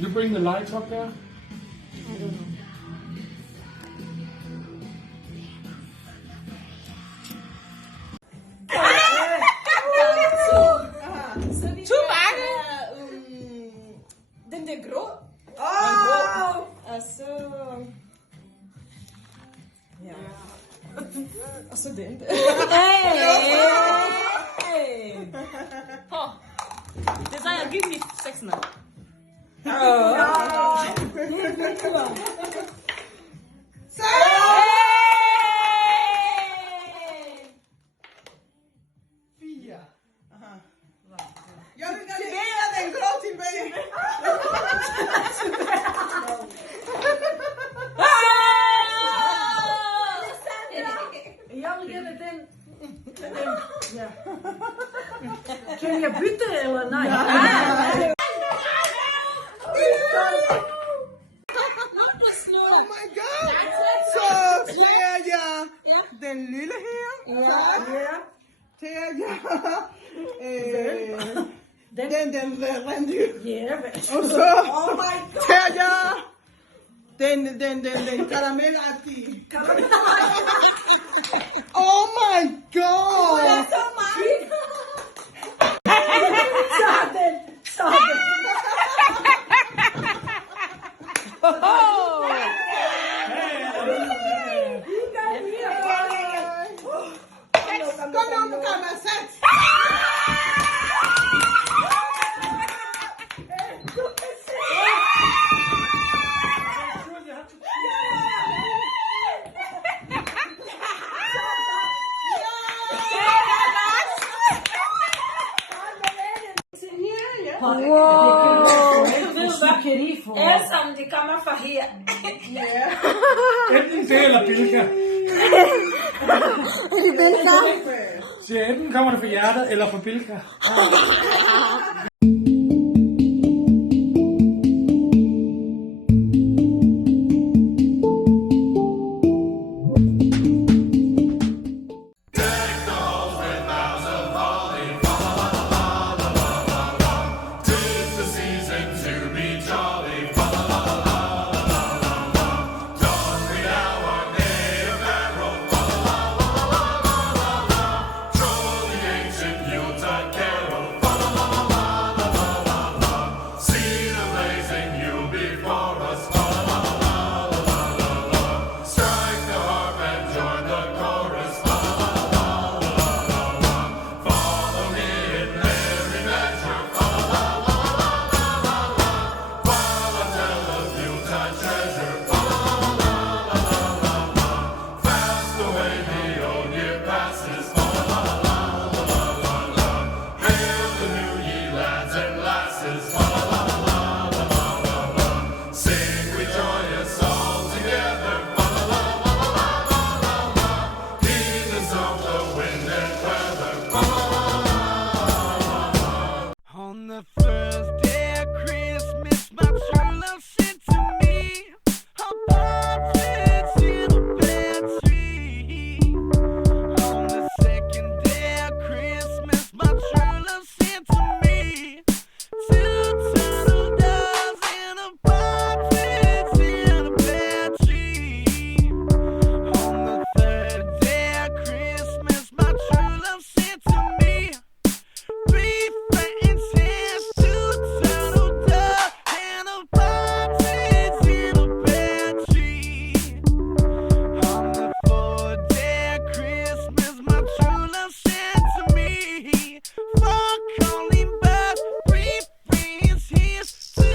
You bring the lights up there? I don't know. Så mange. Den der grå. Og så... Ja. Og så den der. Hey! Det er jeg giv mig 6 nu. Jeg vil gerne tilbage den grå tilbage. Jeg vil give den. Ja. Kan jeg bytte eller nej? Oh my god. Så tager jeg den lille her. Ja. Tager jeg den rendyrk. Ja. Og så tager jeg den karamelagtige. Oh my god. Sådan. Kom nu, kom og sæt. Wow. Alle sammen, de kommer fra her. Enten det eller Bilka. Bilka? Så enten kommer det fra hjertet eller fra Bilka.